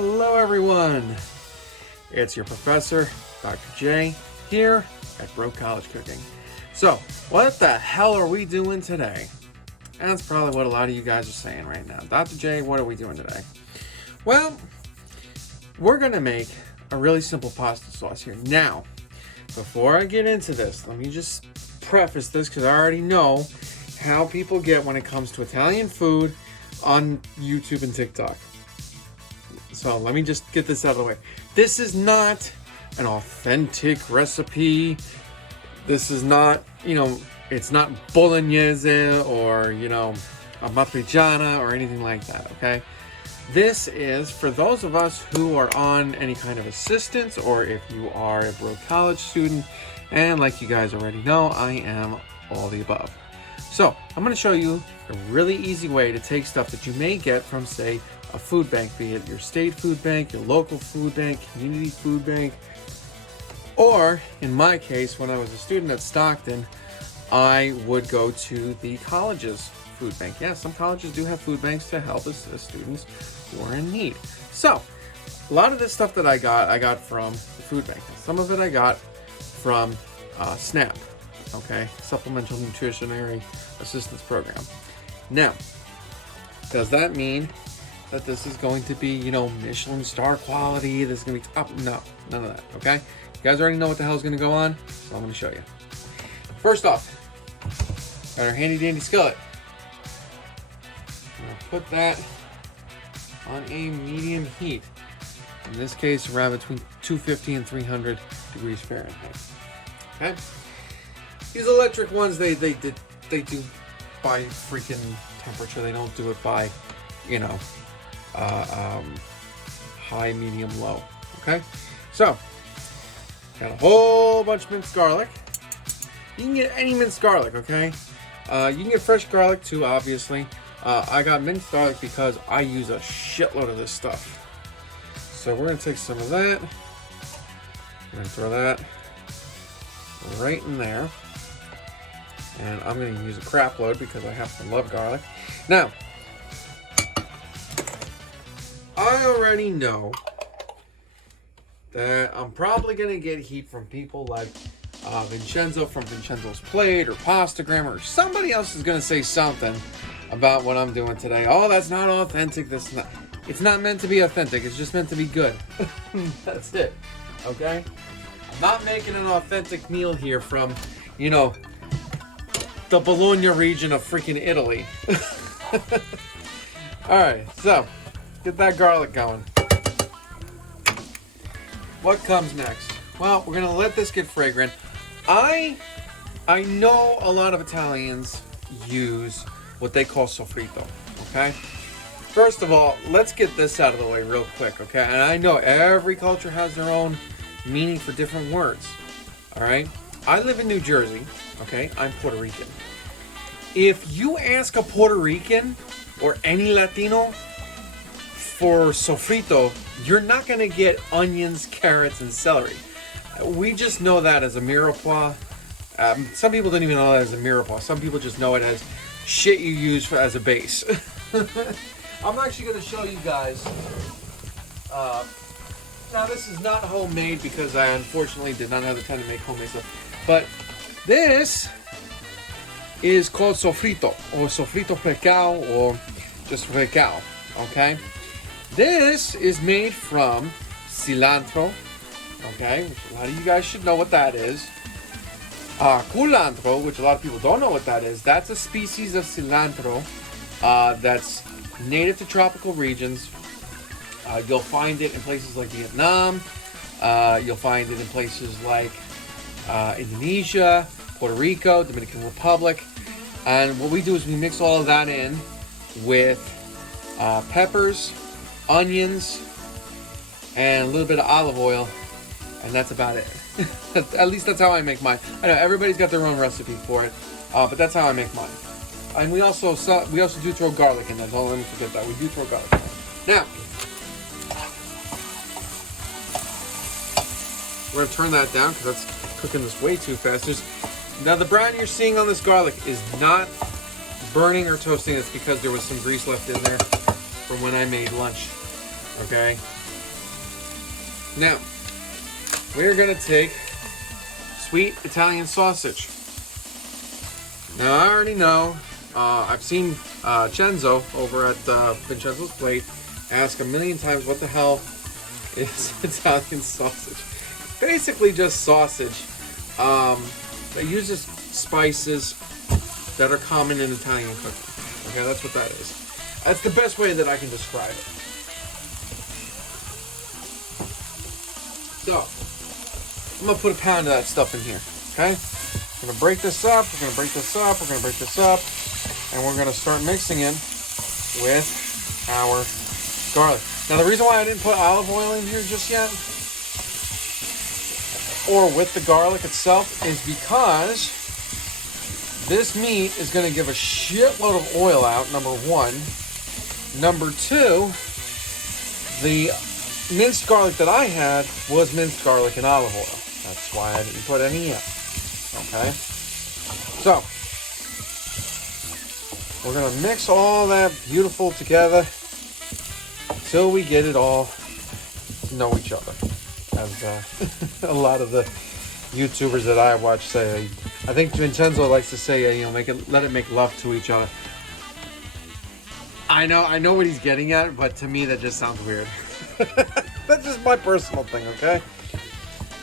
Hello everyone, it's your professor, Dr. J, here at Bro College Cooking. So, what the hell are we doing today? And that's probably what a lot of you guys are saying right now. Dr. J, what are we doing today? Well, we're gonna make a really simple pasta sauce here. Now, before I get into this, let me just preface this because I already know how people get when it comes to Italian food on YouTube and TikTok. So let me just get this out of the way. This is not an authentic recipe. This is not, it's not bolognese or, a matriciana or anything like that, okay? This is for those of us who are on any kind of assistance, or if you are a Bro College student, and like you guys already know, I am all the above. So I'm going to show you a really easy way to take stuff that you may get from, say, a food bank, be it your state food bank, your local food bank, community food bank, or in my case, when I was a student at Stockton, I would go to the college's food bank. Yeah, some colleges do have food banks to help us as students who are in need. So a lot of this stuff that I got from the food bank. Some of it I got from SNAP, okay, Supplemental Nutritionary Assistance Program. Now, does that mean that this is going to be, Michelin star quality? This is going to be top? No, none of that, okay? You guys already know what the hell is going to go on, so I'm going to show you. First off, got our handy dandy skillet. I'm going to put that on a medium heat. In this case, around between 250 and 300 degrees Fahrenheit. Okay? These electric ones, they do by freaking temperature. They don't do it by, high, medium, low. Okay? So, got a whole bunch of minced garlic. You can get any minced garlic, okay? You can get fresh garlic too, obviously. I got minced garlic because I use a shitload of this stuff. So we're going to take some of that. I'm going to throw that right in there. And I'm going to use a crap load because I happen to love garlic. Now, I already know that I'm probably going to get heat from people like Vincenzo from Vincenzo's Plate or Pastagrammer, or somebody else is going to say something about what I'm doing today. Oh, that's not authentic. It's not meant to be authentic. It's just meant to be good. That's it. Okay? I'm not making an authentic meal here from, the Bologna region of freaking Italy. Alright, so get that garlic going. What comes next? Well, we're gonna let this get fragrant. I know a lot of Italians use what they call sofrito, okay? First of all, let's get this out of the way real quick, okay? And I know every culture has their own meaning for different words, all right? I live in New Jersey, okay? I'm Puerto Rican. If you ask a Puerto Rican or any Latino for sofrito, you're not going to get onions, carrots, and celery. We just know that as a mirepoix. Some people don't even know that as a mirepoix. Some people just know it as shit you use as a base. I'm actually going to show you guys. Now, this is not homemade because I unfortunately did not have the time to make homemade stuff. But this is called sofrito, or sofrito frecao, or just frecao, okay? This is made from cilantro, okay, which a lot of you guys should know what that is. Culantro, which a lot of people don't know what that is. That's a species of cilantro that's native to tropical regions. You'll find it in places like Vietnam. You'll find it in places like Indonesia, Puerto Rico, Dominican Republic. And what we do is we mix all of that in with peppers, onions, and a little bit of olive oil, and that's about it. At least that's how I make mine. I know everybody's got their own recipe for it, but that's how I make mine. And we also do throw garlic in there. Don't let me forget that. We do throw garlic in there. Now, we're going to turn that down because that's cooking this way too fast. Now, the brown you're seeing on this garlic is not burning or toasting. It's because there was some grease left in there from when I made lunch. Okay? Now, we're going to take sweet Italian sausage. Now, I already know, I've seen Cenzo over at Vincenzo's Plate ask a million times what the hell is Italian sausage. Basically just sausage that uses spices that are common in Italian cooking. Okay, that's what that is. That's the best way that I can describe it. So, I'm going to put a pound of that stuff in here, okay? We're going to break this up, we're going to break this up, we're going to break this up, and we're going to start mixing in with our garlic. Now, the reason why I didn't put olive oil in here just yet, or with the garlic itself, is because this meat is going to give a shitload of oil out, number one. Number two, the minced garlic that I had was minced garlic and olive oil. That's why I didn't put any in. Okay? So, we're going to mix all that beautiful together till we get it all to know each other. As a lot of the YouTubers that I watch say, I think Vincenzo likes to say, let it make love to each other. I know what he's getting at, but to me that just sounds weird. That's just my personal thing, okay?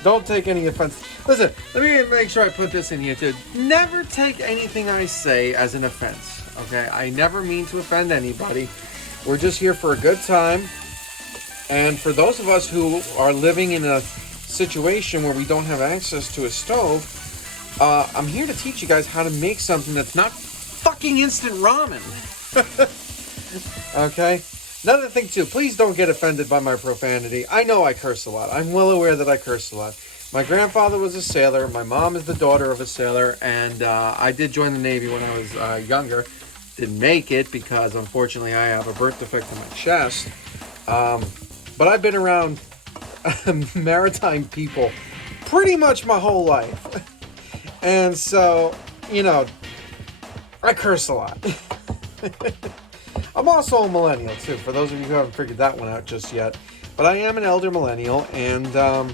Don't take any offense. Listen, let me make sure I put this in here too. Never take anything I say as an offense, okay? I never mean to offend anybody. We're just here for a good time. And for those of us who are living in a situation where we don't have access to a stove, I'm here to teach you guys how to make something that's not fucking instant ramen. Okay? Another thing too, please don't get offended by my profanity. I know I curse a lot. I'm well aware that I curse a lot. My grandfather was a sailor. My mom is the daughter of a sailor. And I did join the Navy when I was younger. Didn't make it because unfortunately I have a birth defect in my chest. But I've been around maritime people pretty much my whole life. And so, I curse a lot. I'm also a millennial, too, for those of you who haven't figured that one out just yet. But I am an elder millennial, and, elder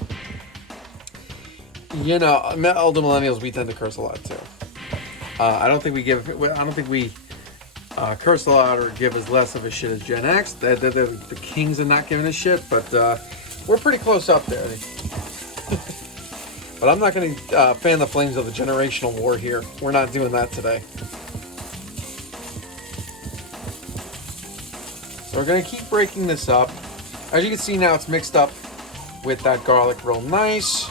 millennials, we tend to curse a lot, too. I don't think we curse a lot or give as less of a shit as Gen X. They're the kings of not giving a shit, but we're pretty close up there. But I'm not going to fan the flames of the generational war here. We're not doing that today. So we're going to keep breaking this up. As you can see now, it's mixed up with that garlic real nice.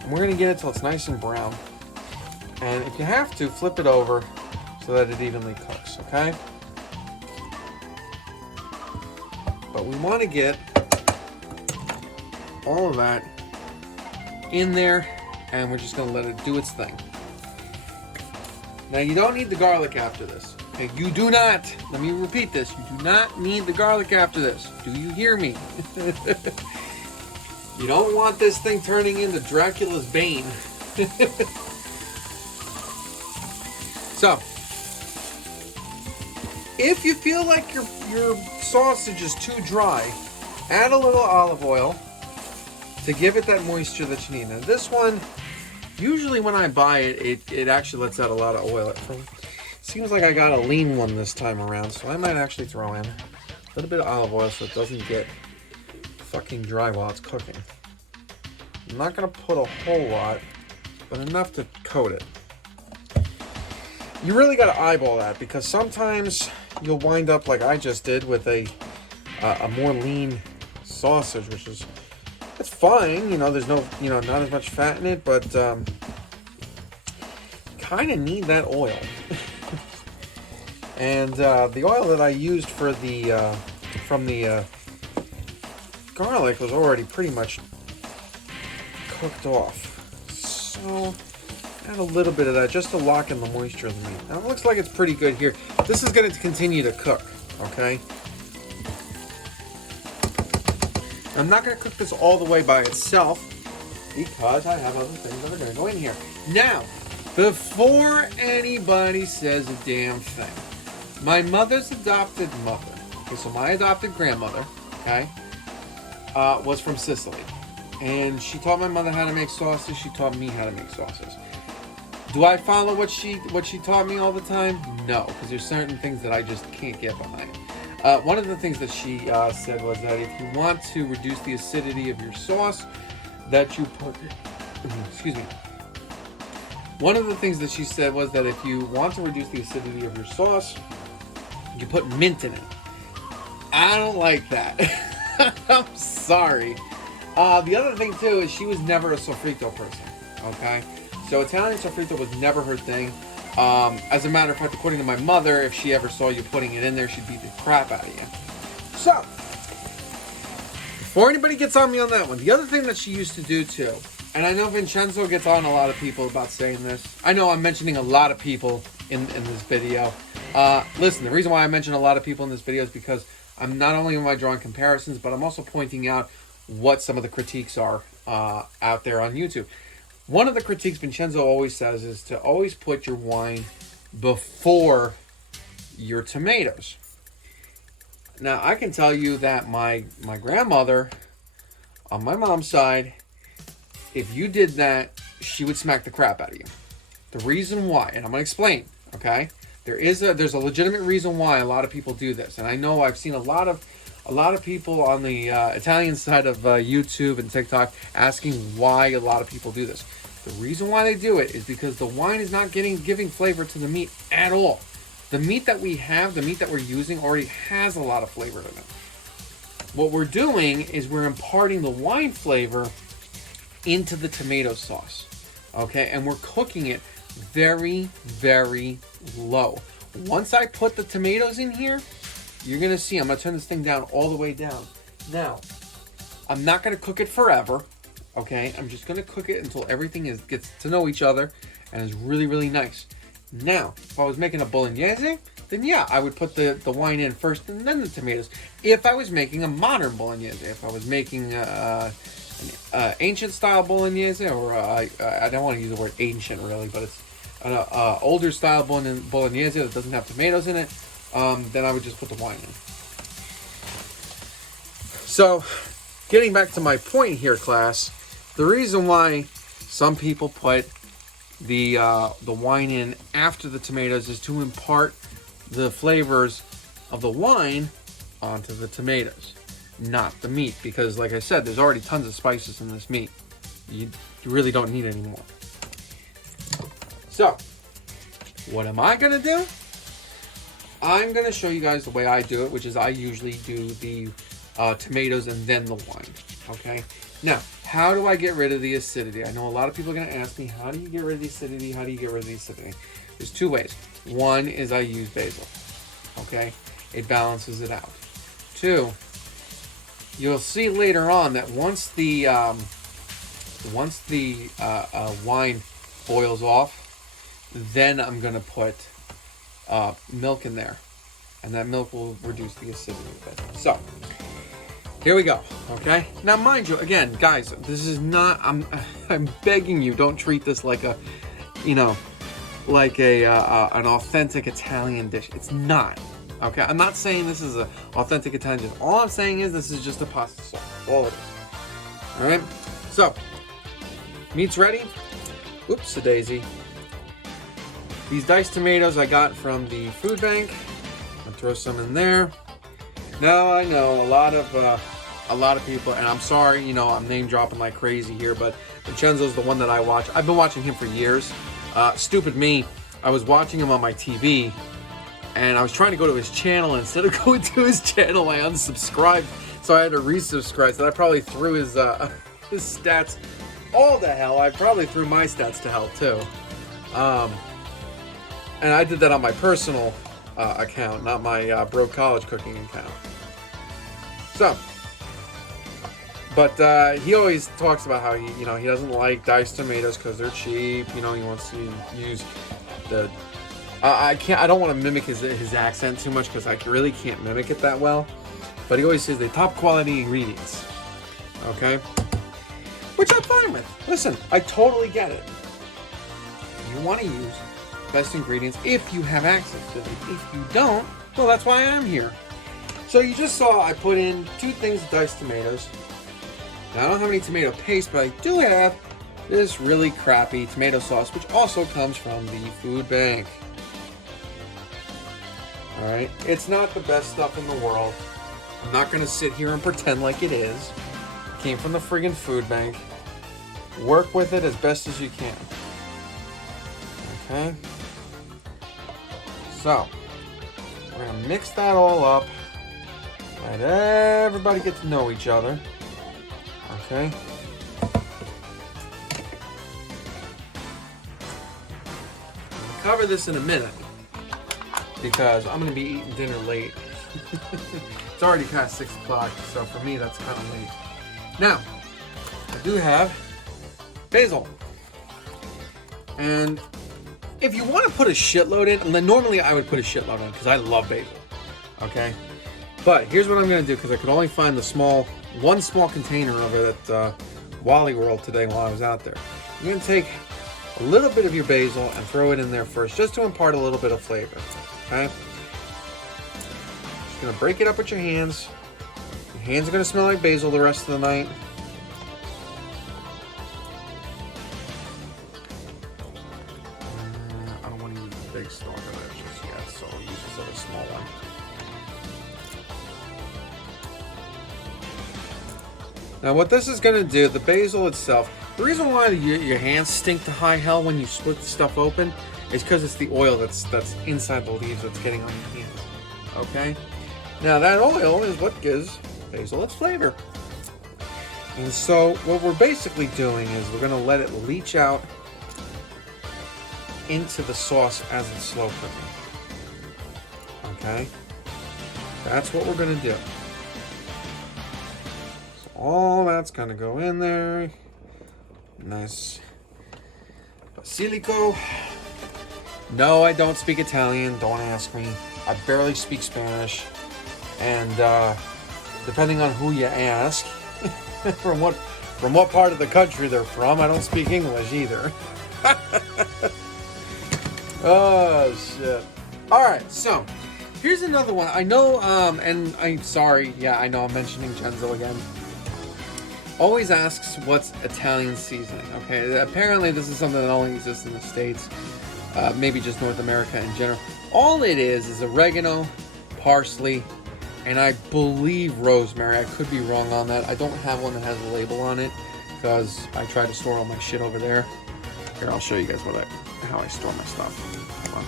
And we're going to get it till it's nice and brown. And if you have to, flip it over so that it evenly cooks, okay? But we want to get all of that in there, and we're just going to let it do its thing. Now, you don't need the garlic after this. Okay, you do not. Let me repeat this. You do not need the garlic after this. Do you hear me? You don't want this thing turning into Dracula's Bane. So, if you feel like your sausage is too dry, add a little olive oil to give it that moisture that you need. Now this one, usually when I buy it, it actually lets out a lot of oil. Seems like I got a lean one this time around, so I might actually throw in a little bit of olive oil so it doesn't get fucking dry while it's cooking. I'm not going to put a whole lot, but enough to coat it. You really got to eyeball that because sometimes you'll wind up like I just did with a more lean sausage, which is, it's fine. There's no, not as much fat in it, but kind of need that oil. And the oil that I used for the from the garlic was already pretty much cooked off. So add a little bit of that just to lock in the moisture of the meat. Now it looks like it's pretty good here. This is going to continue to cook, okay? I'm not going to cook this all the way by itself because I have other things that are going to go in here. Now, before anybody says a damn thing, my mother's adopted mother, okay, so my adopted grandmother, okay, was from Sicily. And she taught my mother how to make sauces. She taught me how to make sauces. Do I follow what she taught me all the time? No, because there's certain things that I just can't get behind. One of the things that she said was that if you want to reduce the acidity of your sauce, that you put... Excuse me. One of the things that she said was that if you want to reduce the acidity of your sauce, you put mint in it. I don't like that. I'm sorry. The other thing too is she was never a sofrito person. Okay, so Italian sofrito was never her thing. As a matter of fact, according to my mother, if she ever saw you putting it in there, she'd beat the crap out of you. So, before anybody gets on me on that one, the other thing that she used to do too, and I know Vincenzo gets on a lot of people about saying this. I know I'm mentioning a lot of people in this video. Listen, the reason why I mention a lot of people in this video is because I'm not only am I drawing comparisons, but I'm also pointing out what some of the critiques are out there on YouTube. One of the critiques Vincenzo always says is to always put your wine before your tomatoes. Now, I can tell you that my grandmother, on my mom's side, if you did that, she would smack the crap out of you. The reason why, and I'm going to explain, okay? There's a legitimate reason why a lot of people do this. And I know I've seen a lot of people on the Italian side of YouTube and TikTok asking why a lot of people do this. The reason why they do it is because the wine is not giving flavor to the meat at all. The meat that we have, the meat that we're using already has a lot of flavor in it. What we're doing is we're imparting the wine flavor into the tomato sauce. Okay, and we're cooking it very, very low. Once I put the tomatoes in here, you're going to see, I'm going to turn this thing down all the way down. Now, I'm not going to cook it forever, okay? I'm just going to cook it until everything gets to know each other and is really, really nice. Now, if I was making a bolognese, then yeah, I would put the wine in first and then the tomatoes. If I was making a modern bolognese, if I was making ancient style bolognese, or I don't want to use the word ancient really, but it's an older style bolognese that doesn't have tomatoes in it, then I would just put the wine in. So, getting back to my point here, class, the reason why some people put the wine in after the tomatoes is to impart the flavors of the wine onto the tomatoes, not the meat, because like I said, there's already tons of spices in this meat. You really don't need any more. So, what am I going to do? I'm going to show you guys the way I do it, which is I usually do the tomatoes and then the wine, okay? Now, how do I get rid of the acidity? I know a lot of people are going to ask me, how do you get rid of the acidity? How do you get rid of the acidity? There's two ways. One is I use basil, okay? It balances it out. Two, you'll see later on that once the wine boils off, then I'm going to put milk in there, and that milk will reduce the acidity a bit. So, here we go, okay? Now, mind you, again, guys, this is not, I'm begging you, don't treat this like a, like an authentic Italian dish. It's not, okay? I'm not saying this is an authentic Italian dish. All I'm saying is this is just a pasta sauce. All it is. All right? So, meat's ready. Oops-a-daisy. These diced tomatoes I got from the food bank. I'll throw some in there. Now I know a lot of people, and I'm sorry, I'm name dropping like crazy here, but Vincenzo's the one that I watch. I've been watching him for years. Stupid me, I was watching him on my TV, and I was trying to go to his channel. Instead of going to his channel, I unsubscribed, so I had to resubscribe. So I probably threw his stats all to hell. I probably threw my stats to hell too. And I did that on my personal account, not my Broke College Cooking account. So, but he always talks about how he doesn't like diced tomatoes because they're cheap. He wants to use the. I don't want to mimic his accent too much because I really can't mimic it that well. But he always says the top quality ingredients. Okay, which I'm fine with. Listen, I totally get it. You want to use best ingredients if you have access to them. If you don't, well, that's why I'm here. So you just saw I put in 2 things of diced tomatoes, Now, I don't have any tomato paste, but I do have this really crappy tomato sauce, which also comes from the food bank. Alright, it's not the best stuff in the world. I'm not going to sit here and pretend like it is. It came from the friggin' food bank. Work with it as best as you can. Okay? So, we're going to mix that all up. Let everybody get to know each other. Okay? I'll cover this in a minute because I'm going to be eating dinner late. It's already past 6 o'clock, so for me that's kind of late. Now, I do have basil. And if you want to put a shitload in, and then normally I would put a shitload in because I love basil. Okay? But here's what I'm going to do because I could only find the one small container of it at Wally World today while I was out there. You're going to take a little bit of your basil and throw it in there first just to impart a little bit of flavor. Okay? Just going to break it up with your hands. Your hands are going to smell like basil the rest of the night. I don't want to use the big stalk of it just yet, so I'll use this other small one. Now what this is going to do, the basil itself, the reason why your hands stink to high hell when you split the stuff open is because it's the oil that's inside the leaves that's getting on your hands. Okay? Now that oil is what gives basil its flavor. And so what we're basically doing is we're going to let it leach out into the sauce as it's slow cooking. Okay? That's what we're going to do. So all that's going to go in there. Nice basilico. No, I don't speak Italian. Don't ask me. I barely speak Spanish. And depending on who you ask, from what part of the country they're from, I don't speak English either. Oh, shit. Alright, so, here's another one. I know, and I'm sorry, yeah, I know I'm mentioning Genzo again. Always asks what's Italian seasoning, okay? Apparently this is something that only exists in the States, maybe just North America in general. All it is oregano, parsley, and I believe rosemary. I could be wrong on that. I don't have one that has a label on it because I try to store all my shit over there. Here, I'll show you guys how I store my stuff. Hold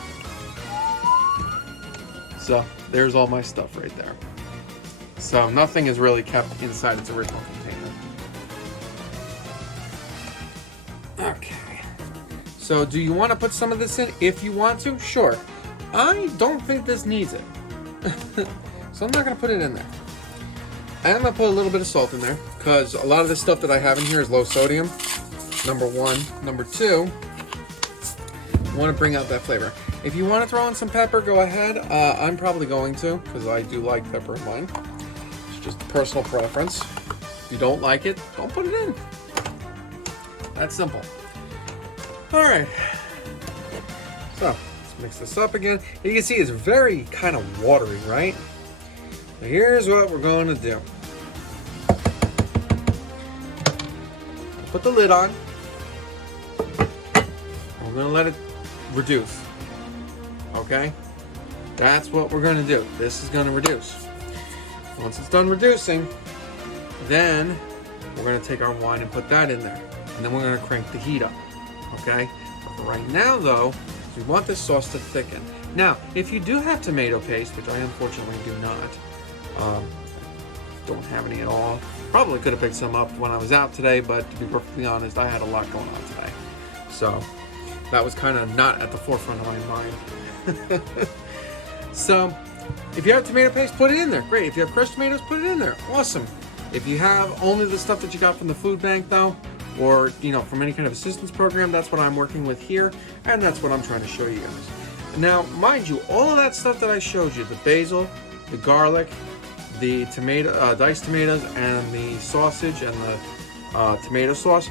on. So, there's all my stuff right there. So, nothing is really kept inside its original container. Okay. So, do you want to put some of this in? If you want to, sure. I don't think this needs it. So, I'm not going to put it in there. I am going to put a little bit of salt in there because a lot of the stuff that I have in here is low sodium. Number one. Number two, I want to bring out that flavor. If you want to throw in some pepper, go ahead. I'm probably going to because I do like pepper in mine. It's just personal preference. If you don't like it, don't put it in. That's simple. Alright. So, let's mix this up again. You can see it's very kind of watery, right? So here's what we're going to do. Put the lid on. We're going to let it reduce. Okay? That's what we're going to do. This is going to reduce. Once it's done reducing, then we're going to take our wine and put that in there. And then we're going to crank the heat up. Okay? But for right now, though, we want this sauce to thicken. Now, if you do have tomato paste, which I unfortunately do not, don't have any at all. Probably could have picked some up when I was out today, but to be perfectly honest, I had a lot going on today. So, that was kind of not at the forefront of my mind. So, if you have tomato paste, put it in there. Great. If you have crushed tomatoes, put it in there. Awesome. If you have only the stuff that you got from the food bank, though, or, from any kind of assistance program, that's what I'm working with here, and that's what I'm trying to show you guys. Now, mind you, all of that stuff that I showed you, the basil, the garlic, the tomato, diced tomatoes, and the sausage and the tomato sauce,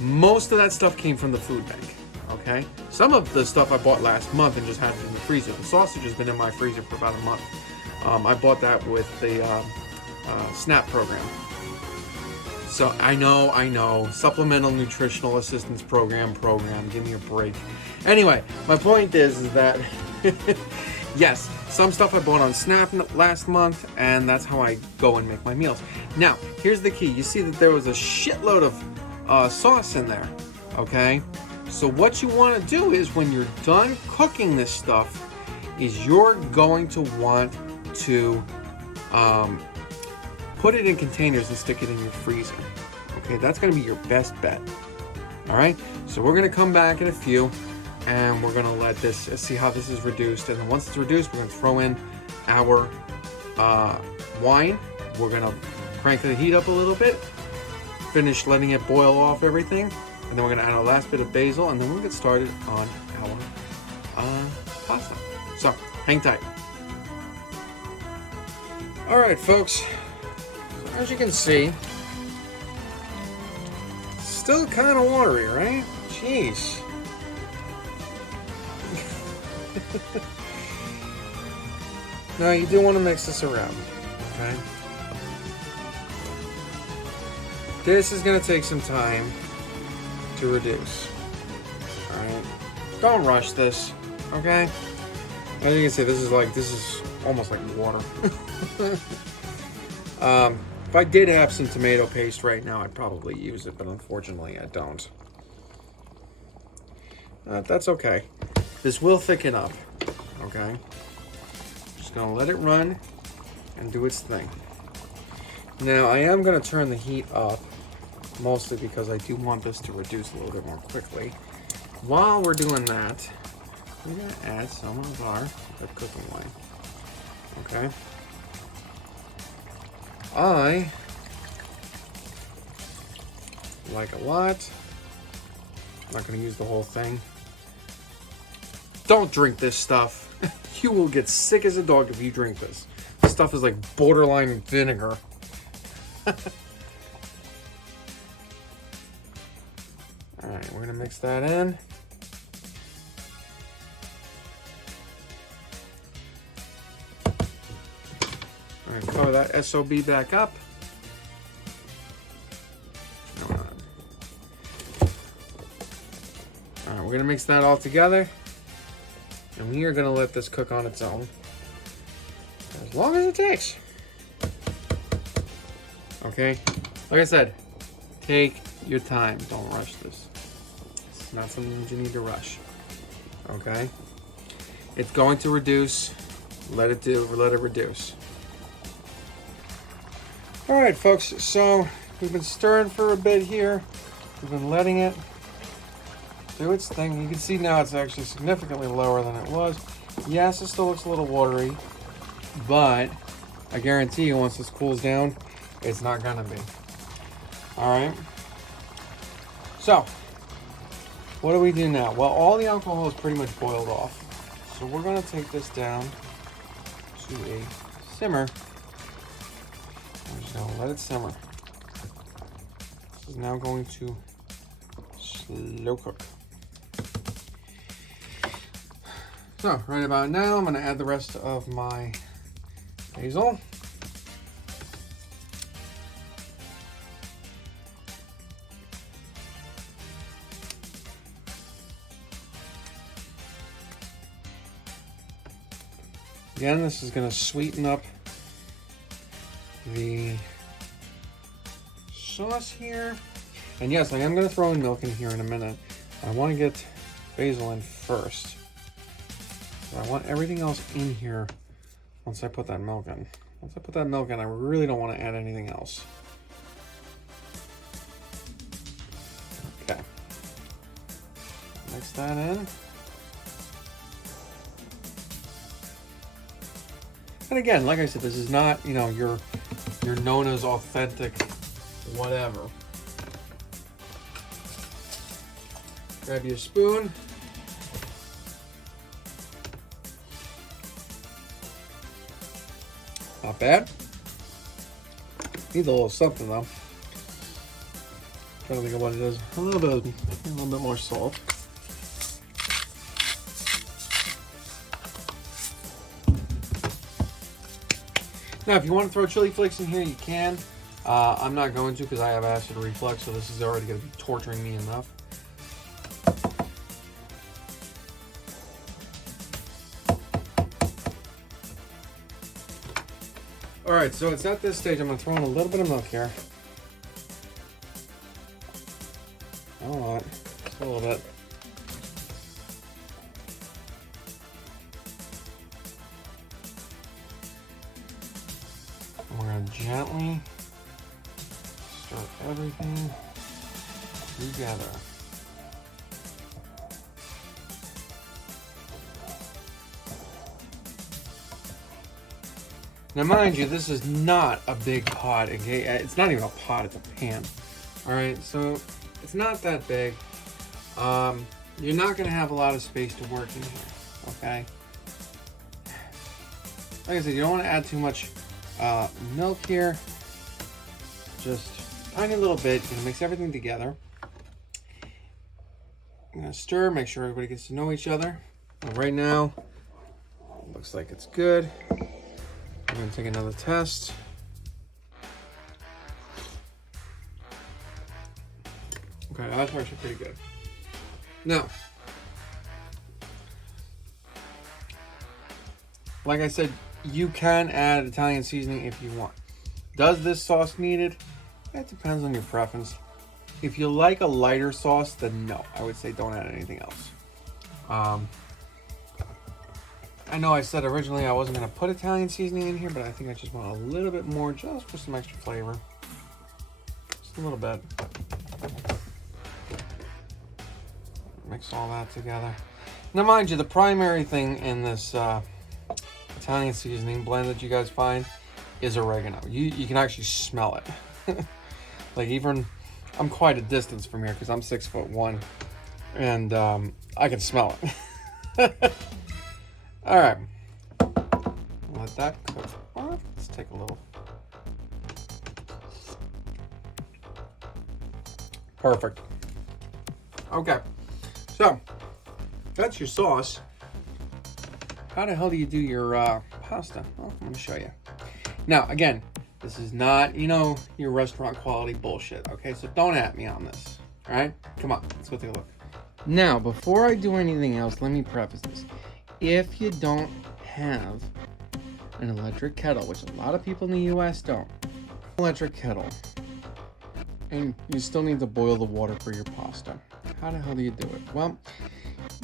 most of that stuff came from the food bank. Okay, some of the stuff I bought last month and just had it in the freezer. The sausage has been in my freezer for about a month. I bought that with the SNAP program. So I know, supplemental nutritional assistance program, give me a break. Anyway, my point is that, yes, some stuff I bought on Snap last month, and that's how I go and make my meals. Now, here's the key. You see that there was a shitload of sauce in there, okay? So what you want to do is when you're done cooking this stuff, is you're going to want to put it in containers and stick it in your freezer. Okay, that's going to be your best bet. All right, so we're going to come back in a few, and we're going to let this see how this is reduced. And then once it's reduced, we're going to throw in our wine. We're going to crank the heat up a little bit, finish letting it boil off everything, and then we're going to add our last bit of basil, and then we'll get started on our pasta. So hang tight. All right, folks. As you can see, still kind of watery, right? Jeez. Now you do want to mix this around, okay? This is going to take some time to reduce. All right, don't rush this, okay? As you can see, this is almost like water. If I did have some tomato paste right now, I'd probably use it, but unfortunately I don't. That's okay. This will thicken up, okay? Just gonna let it run and do its thing. Now, I am gonna turn the heat up, mostly because I do want this to reduce a little bit more quickly. While we're doing that, we're gonna add some of our good cooking wine, okay? I like a lot. I'm not going to use the whole thing. Don't drink this stuff. You will get sick as a dog if you drink this. This stuff is like borderline vinegar. Alright, we're going to mix that in. Alright, cover that SOB back up. Alright, we're going to mix that all together. And we are going to let this cook on its own. As long as it takes. Okay? Like I said, take your time. Don't rush this. It's not something that you need to rush. Okay? It's going to reduce. Let it reduce. Alright, folks, so we've been stirring for a bit here. We've been letting it do its thing. You can see now it's actually significantly lower than it was. Yes, it still looks a little watery, but I guarantee you once this cools down, it's not gonna be. Alright. So, what do we do now? Well, all the alcohol is pretty much boiled off. So we're gonna take this down to a simmer. I'm just gonna let it simmer. This is now going to slow cook. So, right about now, I'm gonna add the rest of my basil. Again, this is gonna sweeten up the sauce here. And yes, I am going to throw in milk in here in a minute. I want to get basil in first. But I want everything else in here once I put that milk in. Once I put that milk in, I really don't want to add anything else. Okay. Mix that in. And again, like I said, this is not, you know, your Nona's authentic whatever. Grab your spoon. Not bad. Needs a little something though. Trying to think of what it is. A little bit more salt. Now, if you want to throw chili flakes in here, you can. I'm not going to because I have acid reflux, so this is already going to be torturing me enough. All right, so it's at this stage. I'm going to throw in a little bit of milk here. A lot, just a little bit. And we're going to gently stir everything together. Now, mind you, this is not a big pot. Okay? It's not even a pot, it's a pan. All right, so it's not that big. You're not going to have a lot of space to work in here, okay? Like I said, you don't want to add too much milk here. Just a tiny little bit. You're going to mix everything together. I'm going to stir, make sure everybody gets to know each other. And right now, it looks like it's good. I'm going to take another test. Okay, that's actually pretty good. Now, like I said, you can add Italian seasoning if you want. Does this sauce need it? It depends on your preference. If you like a lighter sauce, then no. I would say don't add anything else. I know I said originally I wasn't going to put Italian seasoning in here, but I think I just want a little bit more just for some extra flavor. Just a little bit. Mix all that together. Now, mind you, the primary thing in this Italian seasoning blend that you guys find is oregano. You can actually smell it. Like, even I'm quite a distance from here because I'm 6'1", and I can smell it. All right, let that cook. Let's take a little. Perfect. Okay, so that's your sauce. How the hell do you do your pasta? Well, I'm gonna show you. Now, again, this is not, your restaurant quality bullshit, okay? So don't at me on this, all right? Come on, let's go take a look. Now, before I do anything else, let me preface this. If you don't have an electric kettle, which a lot of people in the US don't, electric kettle, and you still need to boil the water for your pasta, how the hell do you do it? Well,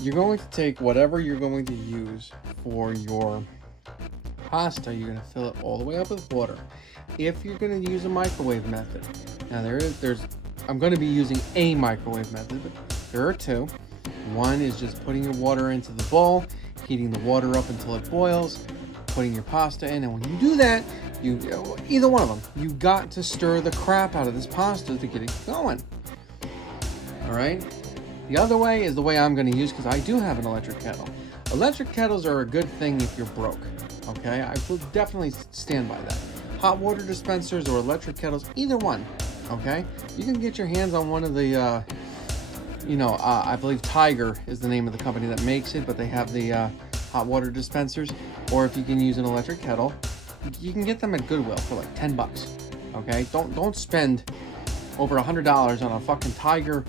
you're going to take whatever you're going to use for your pasta, you're going to fill it all the way up with water. If you're going to use a microwave method, now I'm going to be using a microwave method, but there are two. One is just putting your water into the bowl, heating the water up until it boils, putting your pasta in, and when you do that, either one of them, you got to stir the crap out of this pasta to get it going. All right? The other way is the way I'm going to use, because I do have an electric kettle. Electric kettles are a good thing if you're broke, okay? I will definitely stand by that. Hot water dispensers or electric kettles, either one, okay? You can get your hands on one of the, I believe Tiger is the name of the company that makes it, but they have the hot water dispensers. Or if you can use an electric kettle, you can get them at Goodwill for like $10, okay? Don't spend over $100 on a fucking Tiger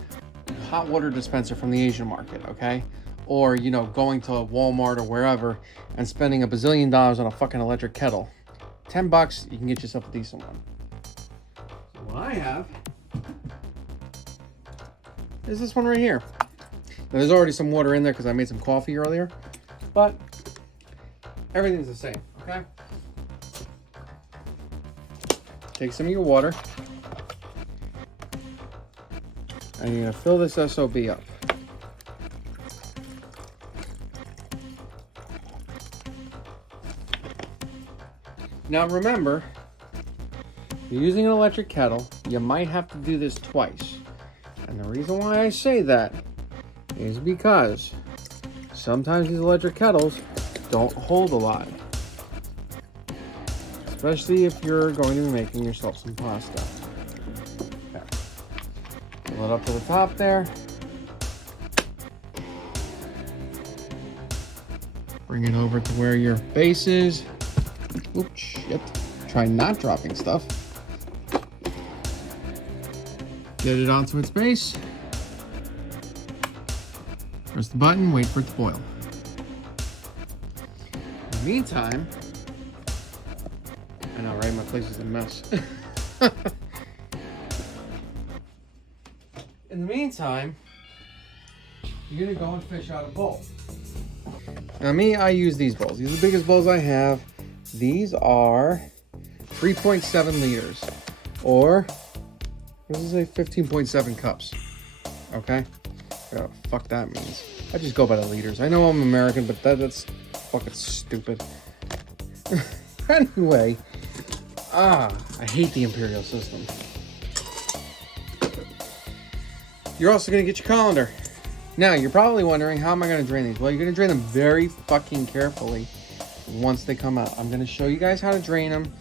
hot water dispenser from the Asian market, okay? Or, going to Walmart or wherever and spending $1 bazillion on a fucking electric kettle. $10, you can get yourself a decent one. So what I have is this one right here. Now, there's already some water in there because I made some coffee earlier, but everything's the same, okay? Take some of your water, and you're gonna fill this SOB up. Now remember, you're using an electric kettle, you might have to do this twice. And the reason why I say that is because sometimes these electric kettles don't hold a lot. Especially if you're going to be making yourself some pasta. Okay. Fill it up to the top there. Bring it over to where your base is. Oops, shit. Try not dropping stuff. Get it onto its base. Press the button, wait for it to boil. In the meantime, I know, right? My place is a mess. In the meantime, you're gonna go and fish out a bowl. Now me, I use these bowls. These are the biggest bowls I have. These are 3.7 liters, or what does it say? 15.7 cups. Okay? Oh, fuck that means. I just go by the liters. I know I'm American, but that's fucking stupid. Anyway, I hate the imperial system. You're also gonna get your colander. Now, you're probably wondering, how am I gonna drain these? Well, you're gonna drain them very fucking carefully once they come out. I'm gonna show you guys how to drain them.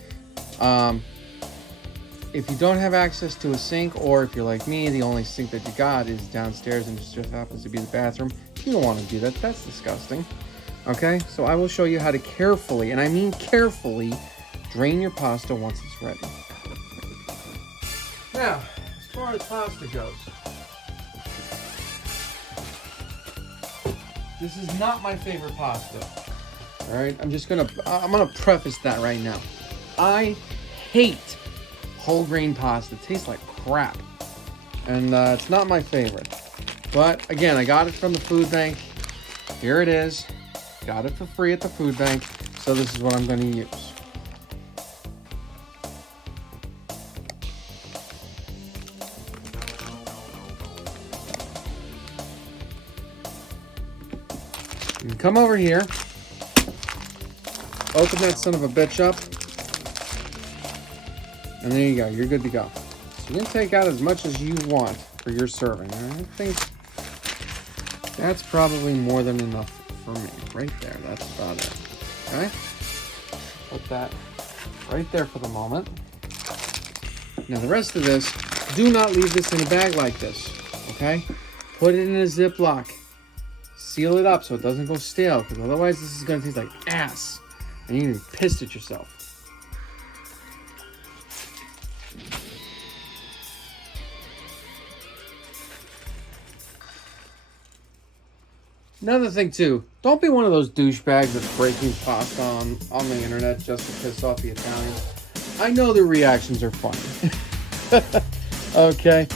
If you don't have access to a sink, or if you're like me, the only sink that you got is downstairs and it just happens to be the bathroom, you don't want to do that. That's disgusting. Okay, so I will show you how to carefully, and I mean carefully, drain your pasta once it's ready. Now, as far as pasta goes, this is not my favorite pasta. All right, I'm gonna preface that right now. I hate whole grain pasta. It tastes like crap, and it's not my favorite. But again, I got it from the food bank. Here it is. Got it for free at the food bank, so this is what I'm going to use. You can come over here, open that son of a bitch up, and there you go. You're good to go. So you can take out as much as you want for your serving. I think that's probably more than enough for me. Right there. That's about it. Okay? Put that right there for the moment. Now the rest of this, do not leave this in a bag like this. Okay? Put it in a Ziploc. Seal it up so it doesn't go stale, because otherwise this is going to taste like ass. And you're going to be pissed at yourself. Another thing too, don't be one of those douchebags that's breaking pasta on the internet just to piss off the Italians. I know their reactions are funny. Okay?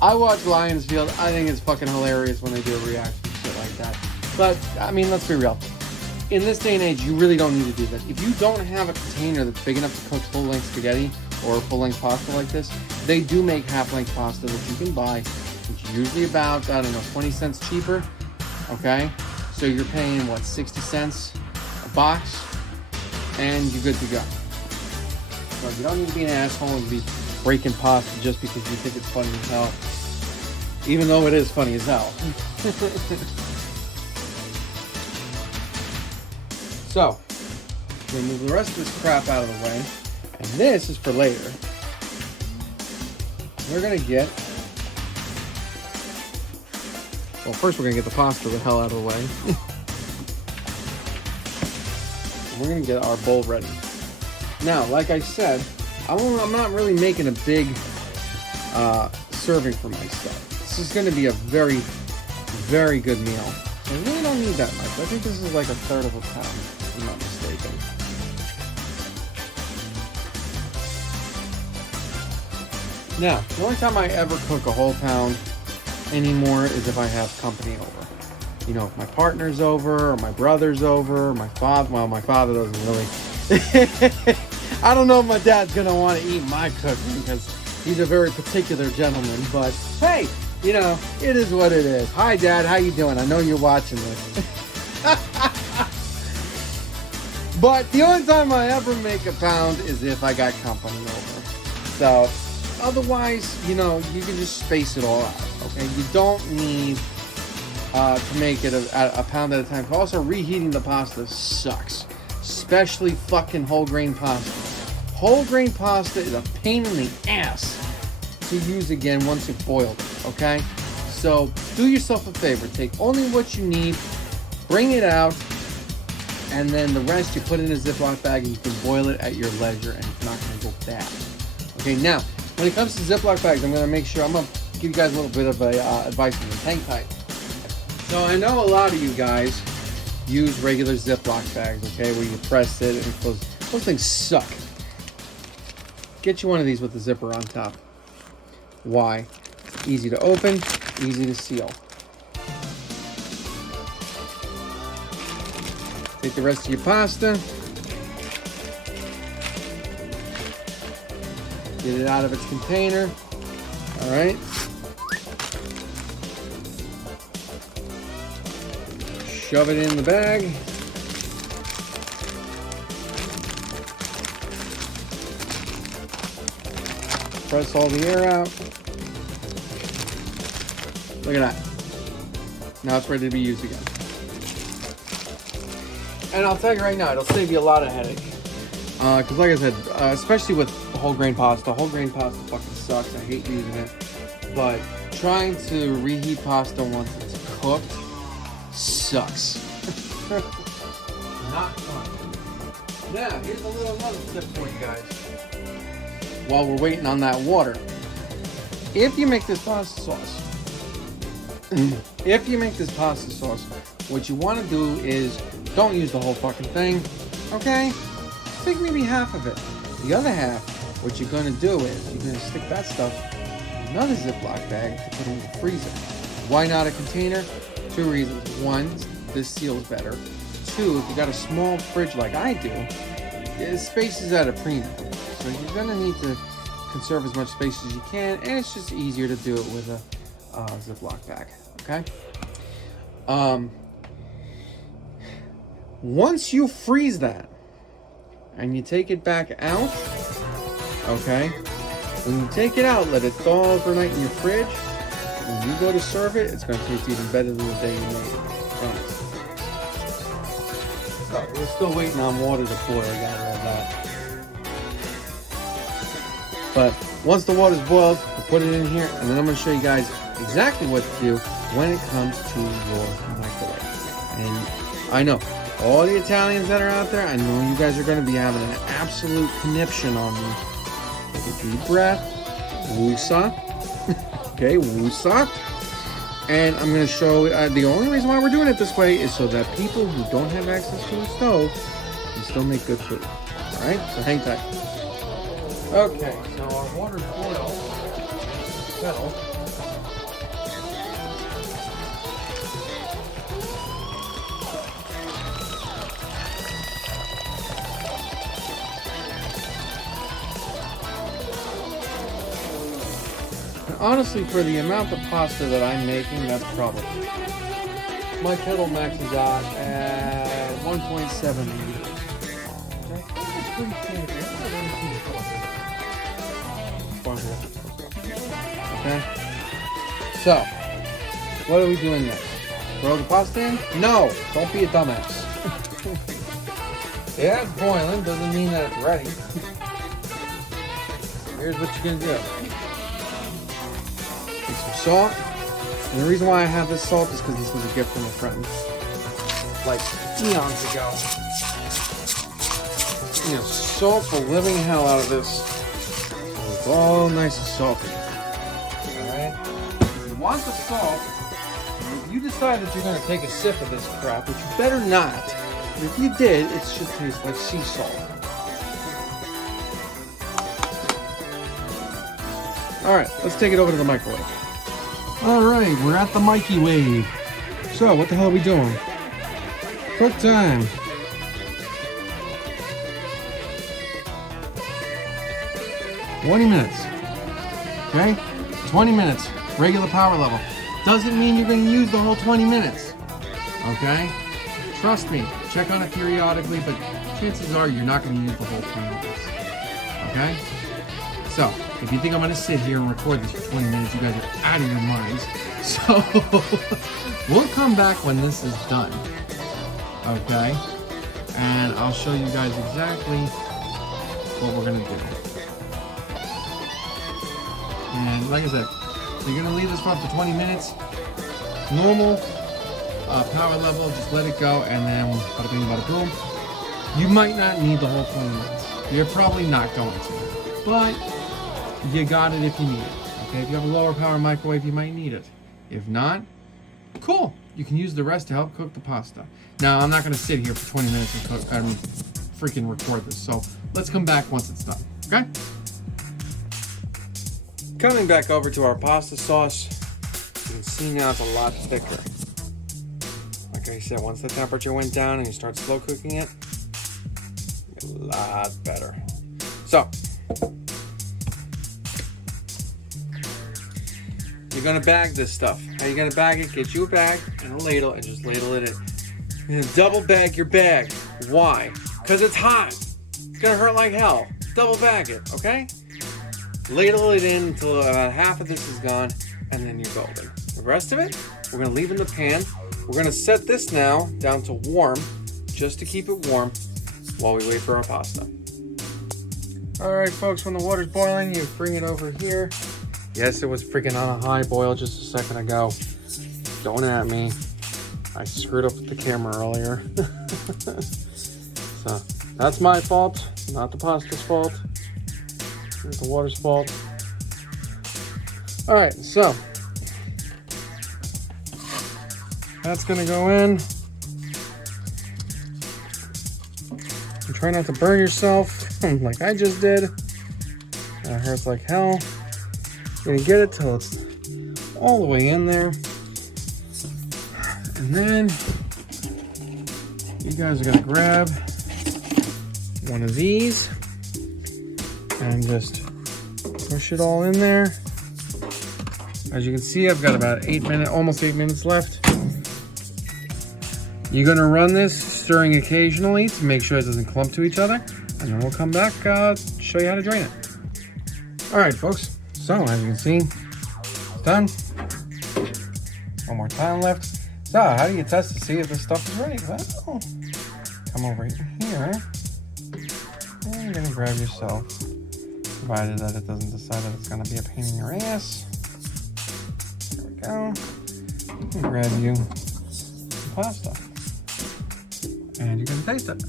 I watch Lionsfield. I think it's fucking hilarious when they do a reaction to shit like that. But, I mean, let's be real. In this day and age, you really don't need to do that. If you don't have a container that's big enough to cook full-length spaghetti or full-length pasta like this, they do make half-length pasta that you can buy. It's usually about, I don't know, 20 cents cheaper. Okay, so you're paying what, 60 cents a box, and you're good to go. So you don't need to be an asshole and be breaking pasta just because you think it's funny as hell, even though it is funny as hell. So we're gonna move the rest of this crap out of the way, and this is for later. We're gonna get. Well, first we're going to get the pasta the hell out of the way. We're going to get our bowl ready. Now, like I said, I'm not really making a big serving for myself. This is going to be a very, very good meal. I really don't need that much. I think this is like a third of a pound, if I'm not mistaken. Now, the only time I ever cook a whole pound anymore is if I have company over. You know, if my partner's over, or my brother's over, or my father. Well, my father doesn't really. I don't know if my dad's gonna want to eat my cooking because he's a very particular gentleman. But hey, you know, it is what it is. Hi, Dad. How you doing? I know you're watching this. But the only time I ever make a pound is if I got company over. So otherwise, you know, you can just space it all out. Okay, you don't need to make it a pound at a time. Also, reheating the pasta sucks, especially fucking whole grain pasta. Whole grain pasta is a pain in the ass to use again once you've boiled it. Okay, so do yourself a favor. Take only what you need, bring it out, and then the rest you put in a Ziploc bag and you can boil it at your leisure, and it's not going to go bad. Okay, now when it comes to Ziploc bags, I'm going to make sure I'm going to give you guys a little bit of a advice on this. Hang tight. So I know a lot of you guys use regular Ziploc bags, okay, where you press it and it closes. Those things suck. Get you one of these with the zipper on top. Why? Easy to open, easy to seal. Take the rest of your pasta. Get it out of its container. All right. Shove it in the bag. Press all the air out. Look at that. Now it's ready to be used again. And I'll tell you right now, it'll save you a lot of headache. Because like I said, especially with whole grain pasta fucking sucks. I hate using it. But trying to reheat pasta once it's cooked sucks. Not fun. Now, here's a little another tip for you guys. While we're waiting on that water. If you make this pasta sauce, what you want to do is don't use the whole fucking thing, okay? Take maybe half of it. The other half, what you're going to do is you're going to stick that stuff in another Ziploc bag to put in the freezer. Why not a container? Two reasons. One, this seals better. Two, if you got a small fridge like I do, space is at a premium. So you're going to need to conserve as much space as you can, and it's just easier to do it with a Ziploc bag, okay? Once you freeze that, and you take it back out, okay? When you take it out, let it thaw overnight in your fridge. When you go to serve it, it's going to taste even better than the day you made it. Promise. So, we're still waiting on water to boil. I got rid of that. But once the water's boiled, we'll put it in here, and then I'm going to show you guys exactly what to do when it comes to your microwave. And I know, all the Italians that are out there, I know you guys are going to be having an absolute conniption on me. Take a deep breath. Woosah. Okay, woosah. And I'm going to show, the only reason why we're doing it this way is so that people who don't have access to a stove can still make good food. Alright, so hang tight. Okay, so our water's boiled. Settle. Honestly, for the amount of pasta that I'm making, that's probably. My kettle maxes out at 1.7 liters. That's pretty standard. Okay. So, what are we doing next? Throw the pasta in? No! Don't be a dumbass. Yeah, it's boiling. Doesn't mean that it's ready. Here's what you're gonna do. Take some salt. And the reason why I have this salt is because this was a gift from a friend. Like eons ago. You know, salt the living hell out of this. So it's all nice and salty. Alright? If you want the salt, if you decide that you're going to take a sip of this crap, which you better not, but if you did, it should taste like sea salt. Alright, let's take it over to the microwave. Alright, we're at the microwave. So, what the hell are we doing? Cook time. $20 okay? 20 minutes, regular power level. Doesn't mean you're going to use the whole 20 minutes, okay? Trust me, check on it periodically, but chances are you're not going to use the whole 20 minutes, okay? So, if you think I'm going to sit here and record this for 20 minutes, you guys are out of your minds. So, we'll come back when this is done, okay? And I'll show you guys exactly what we're going to do. And like I said, so you're going to leave this run for 20 minutes. Normal power level, just let it go, and then bada bing, bada boom. You might not need the whole 20 minutes. You're probably not going to. But you got it if you need it, Okay, if you have a lower power microwave, you might need it. If not, cool. You can use the rest to help cook the pasta. Now, I'm not gonna sit here for 20 minutes and freaking record this. So let's come back once it's done, okay? Coming back over to our pasta sauce, you can see now it's a lot thicker. Like I said, once the temperature went down and you start slow cooking it, a lot better. So, you're gonna bag this stuff. How you gonna bag it? Get you a bag and a ladle and just ladle it in. You're gonna double bag your bag. Why? Because it's hot. It's gonna hurt like hell. Double bag it, okay? Ladle it in until about half of this is gone, and then you're golden. The rest of it, we're gonna leave in the pan. We're gonna set this now down to warm, just to keep it warm while we wait for our pasta. All right, folks, when the water's boiling, you bring it over here. Yes, it was freaking on a high boil just a second ago. Don't at me. I screwed up with the camera earlier. So, that's my fault, not the pasta's fault. It's the water's fault. All right, so that's gonna go in. And try not to burn yourself like I just did. That hurts like hell. You're gonna get it till it's all the way in there. And then you guys are gonna grab one of these and just push it all in there. As you can see, I've got about almost 8 minutes left. You're gonna run this, stirring occasionally to make sure it doesn't clump to each other, and then we'll come back, show you how to drain it. All right, folks. So as you can see, it's done. One more time left. So how do you test to see if this stuff is ready? Well, come over here, and you're gonna grab yourself, provided that it doesn't decide that it's gonna be a pain in your ass. There we go. You can grab you some pasta, and you're gonna taste it.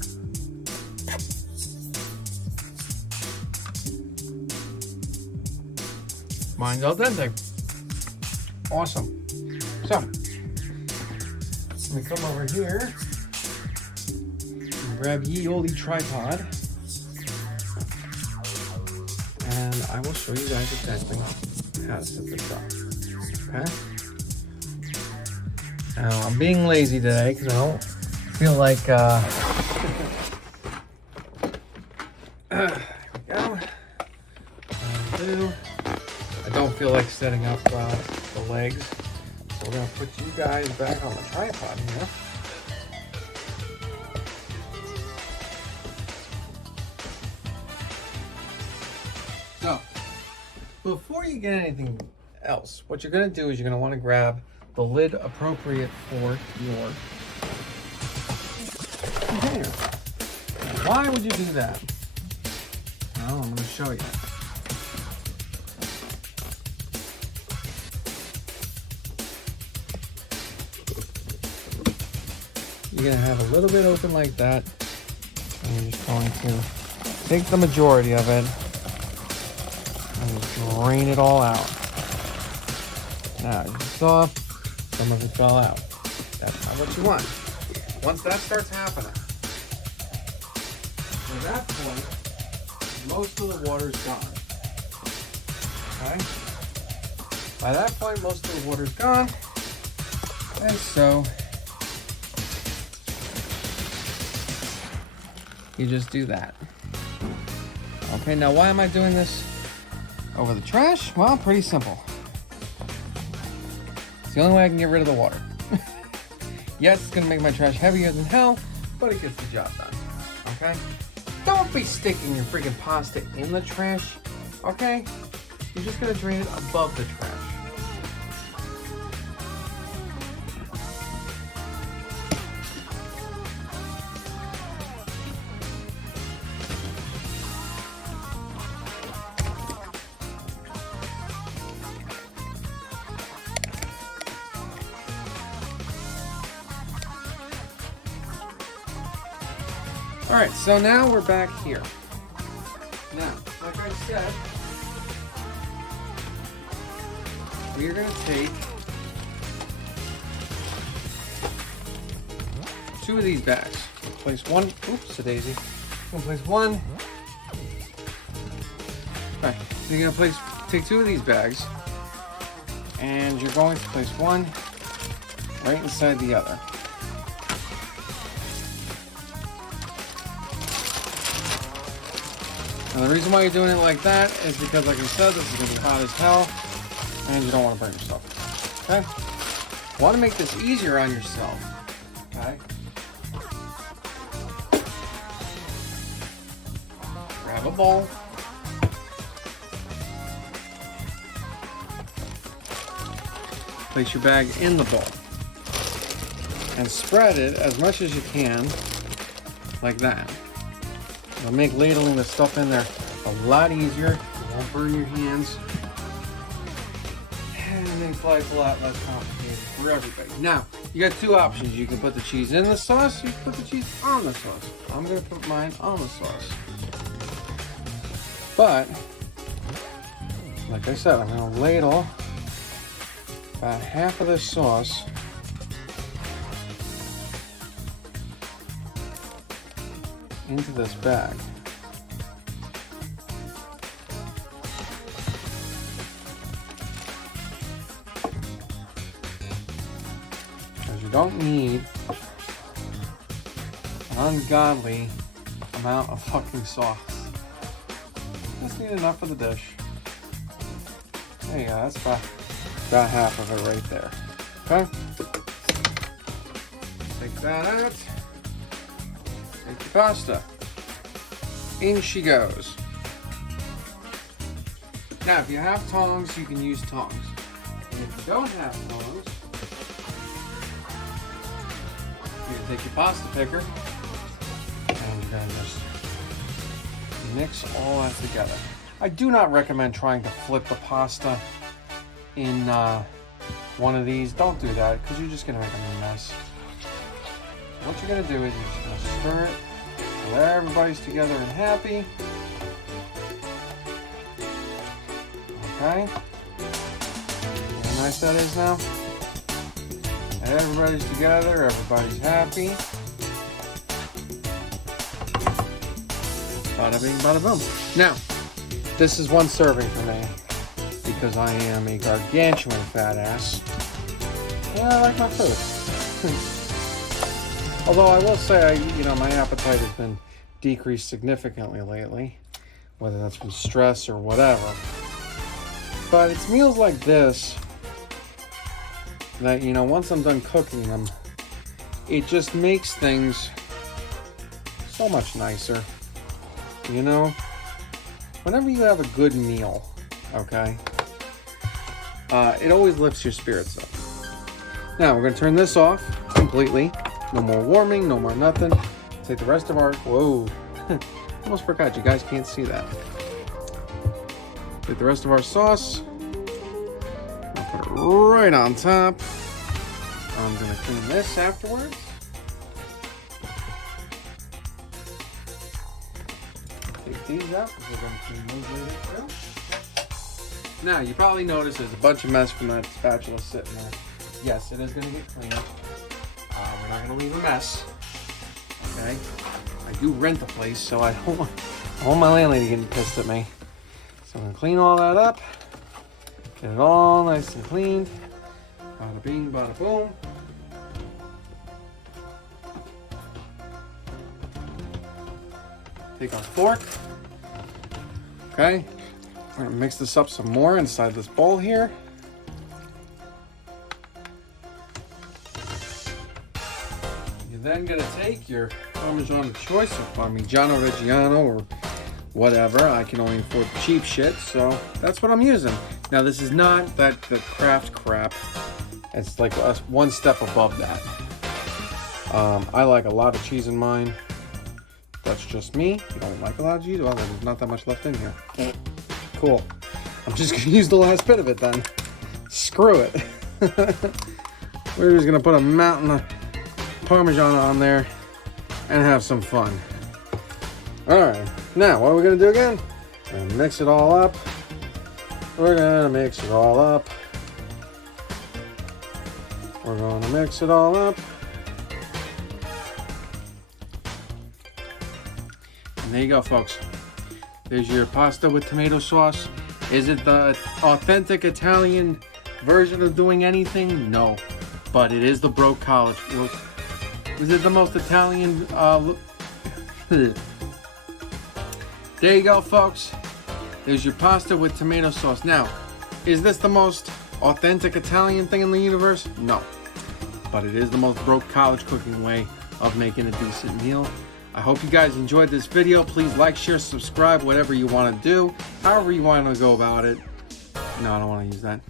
Mine's al dente. Awesome. So, let me come over here and grab ye olde tripod, and I will show you guys exactly how to set this up. Okay? Now, I'm being lazy today because I don't feel like, there we go. I don't feel like setting up the legs, so we're going to put you guys back on the tripod here. So, before you get anything else, what you're going to do is you're going to want to grab the lid appropriate for your container. Why would you do that? Well, I'm going to show you. You're gonna have a little bit open like that, and you're just going to take the majority of it and just drain it all out. Now, you saw some of it fell out. That's not what you want. Once that starts happening, at that point, most of the water's gone. Okay? By that point, most of the water's gone, and so you just do that. Okay, now why am I doing this over the trash? Well, pretty simple. It's the only way I can get rid of the water. Yes, it's gonna make my trash heavier than hell, but it gets the job done. Okay? Don't be sticking your freaking pasta in the trash. Okay? You're just gonna drain it above the trash. All right, so now we're back here. Now, like I said, we are going to take 2 of these bags. Place one. Oops, a daisy. I'm going to place one. Alright, so you're going to take 2 of these bags, and you're going to place one right inside the other. Now the reason why you're doing it like that is because, like I said, this is going to be hot as hell, and you don't want to burn yourself. Okay? You want to make this easier on yourself. Okay? Grab a bowl. Place your bag in the bowl. And spread it as much as you can, like that. It'll make ladling the stuff in there a lot easier. You won't burn your hands. And it makes life a lot less complicated for everybody. Now, you got 2 options. You can put the cheese in the sauce, you can put the cheese on the sauce. I'm going to put mine on the sauce. But, like I said, I'm going to ladle about half of this sauce into this bag. Because you don't need an ungodly amount of fucking sauce. You just need enough for the dish. There you go, that's about half of it right there. Okay? Take that out. Take the pasta. In she goes. Now, if you have tongs, you can use tongs. And if you don't have tongs, you can take your pasta picker and you're gonna just mix all that together. I do not recommend trying to flip the pasta in one of these. Don't do that, because you're just gonna make a mess. What you're going to do is you're just going to stir it so everybody's together and happy. Okay? See how nice that is now? Everybody's together, everybody's happy. Bada bing, bada boom. Now, this is 1 serving for me because I am a gargantuan fat ass. And I like my food. Although I will say, my appetite has been decreased significantly lately, whether that's from stress or whatever. But it's meals like this that, once I'm done cooking them, it just makes things so much nicer. Whenever you have a good meal, okay, it always lifts your spirits up. Now, we're going to turn this off completely. No more warming, no more nothing. Take the rest of our, whoa, almost forgot, you guys can't see that. Take the rest of our sauce. I'll put it right on top. I'm gonna clean this afterwards. Take these out, because we're gonna clean those later too. Now, you probably noticed there's a bunch of mess from that spatula sitting there. Yes, it is gonna get cleaned. We're not going to leave a mess, okay? I do rent the place, so I don't want my landlady getting pissed at me. So I'm going to clean all that up, get it all nice and cleaned. Bada bing, bada boom. Take our fork, okay? We're going to mix this up some more inside this bowl here. Then gonna take your Parmesan of choice, or Parmigiano Reggiano, or whatever. I can only afford cheap shit, so that's what I'm using. Now, this is not the Kraft crap. It's like 1 step above that. I like a lot of cheese in mine. That's just me. If you don't like a lot of cheese, well, there's not that much left in here. Cool. I'm just gonna use the last bit of it then. Screw it. We're just gonna put a mountain of Parmesan on there and have some fun. Alright, now what are we going to do again? We're going to mix it all up. We're going to mix it all up. We're going to mix it all up. And there you go, folks. There's your pasta with tomato sauce. Is it the authentic Italian version of doing anything? No. But it is the broke college. Is it the most Italian? There you go, folks. There's your pasta with tomato sauce. Now, is this the most authentic Italian thing in the universe? No. But it is the most broke college cooking way of making a decent meal. I hope you guys enjoyed this video. Please like, share, subscribe, whatever you want to do. However you want to go about it. No, I don't want to use that.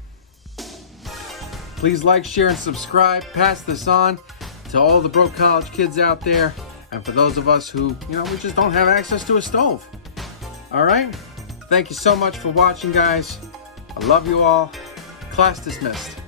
Please like, share, and subscribe. Pass this on to all the broke college kids out there. And for those of us who, we just don't have access to a stove. All right? Thank you so much for watching, guys. I love you all. Class dismissed.